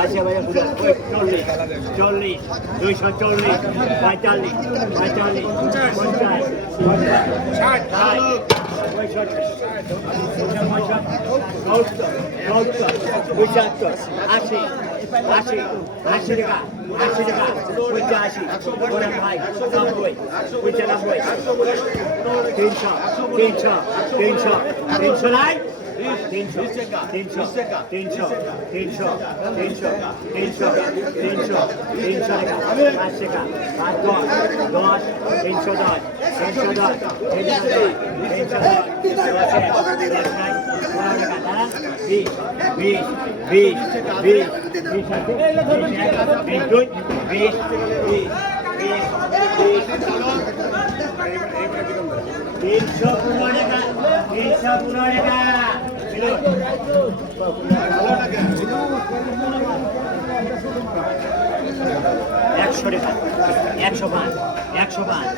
আশি হাজার চল্লিশ চল্লিশ দুইশো চল্লিশ পঁয়তাল্লিশ পঁয়তাল্লিশ পঞ্চাশ ষাট পঁয়ষট্টি সত্তর সত্তর পঁচাত্তর আশি আশি আশি টাকা আশি টাকা পঁচাশি ভাই নব্বই পঁচানব্বই তিনশো তিনশো তিনশো তিনশো নাই তিনশো তিনশো তিনশো তিনশো তিনশো তিনশো তিনশো তিনশো পাঁচ টাকা পাঁচ দশ দশ তিনশো দশ তিনশো দশ তিনশো দশ তিনশো দশ বিশ বিশ বিশ বিশ বিশ বিশ বিশ পনেরো টাকা তিনশো পনেরো টাকা একশো টাকা, একশো পাঁচ একশো পাঁচ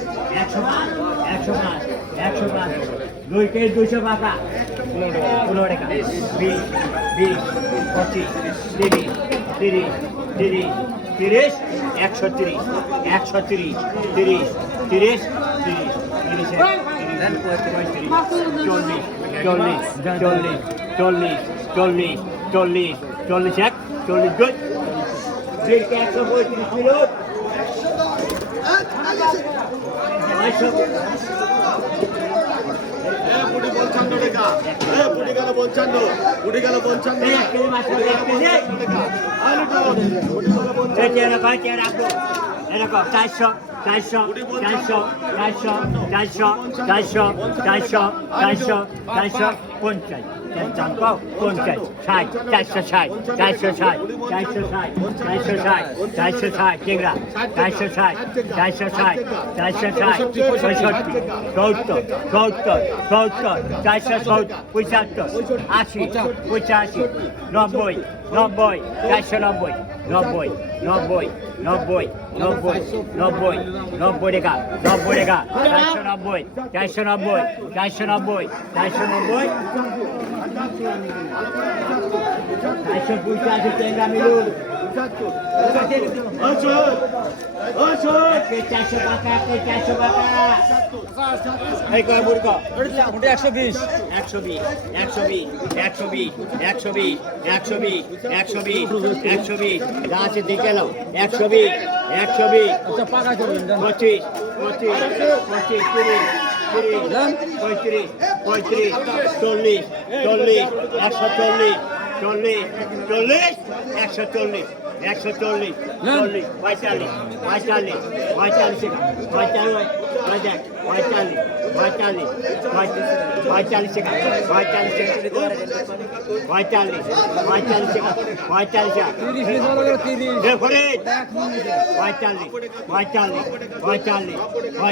একশো পাঁচ একশো পাঁচ একশো পাঁচ। দুই কেজি দুইশো টাকা পনেরো টাকা। বিশ বিশ, পঁচিশ, তিরিশ তিরিশ তিরিশ তিরিশ, একশো তিরিশ একশো তিরিশ তিরিশ তিরিশ তিরিশ। তিরিশে চল্লিশ চল্লিশ চল্লিশ চল্লিশ চল্লিশ চল্লিশ চল্লিশ এক চল্লিশ দুই একশো পঁয়ত্রিশ মিনিট পঞ্চান্ন এরকম, চারশো চারশো চারশো চারশো চারশো চারশো চারশো চারশো চারশো, পঞ্চাশ। পঞ্চাশ, ষাট, চারশো ষাট চারশো ষাট চারশো ষাট চারশো ষাট চারশো ষাট চিংড়া চারশো ষাট চারশো ষাট চারশো ষাট, পঁয়ষট্টি সত্তর সত্তর সত্তর চারশো সত্তর পঁচাত্তর, আশি, পঁচাশি, নব্বই নব্বই, চারশো নব্বই। নব্বই নব্বই নব্বই নব্বই নব্বই নব্বই টাকা নব্বই টাকা চারশো নব্বই চারশো নব্বই চারশো নব্বই চারশো নব্বই চারশো পঁচাশি টেঙ্গা মিলুন। একশো বিশ। একশো বিশ একশো বিশ একশো বিশ একশো বিশ একশো বিশ একশো বিশ একশো বিশ যা আছে দেখে নাও। একশো বিশ একশো বিশ। পঁচিশ পঁচিশ পঁচিশ তিরিশ পঁয়ত্রিশ পঁয়ত্রিশ চল্লিশ চল্লিশ একশো চল্লিশ চল্লিশ চল্লিশ একশো চল্লিশ একশো চল্লিশ চল্লিশ পঁয়তাল্লিশ পঁয়তাল্লিশ পঁয়তাল্লিশ পঁয়তাল্লিশ পঁয়তাল্লিশ পঁয়তাল্লিশ পঁয়তাল্লিশ টাকা পঁয়তাল্লিশ টাকা পঁয়তাল্লিশ পঁয়তাল্লিশ টাকা পঁয়তাল্লিশ টাকা। পঁয়তাল্লিশ পঁয়তাল্লিশ পঁয়তাল্লিশ।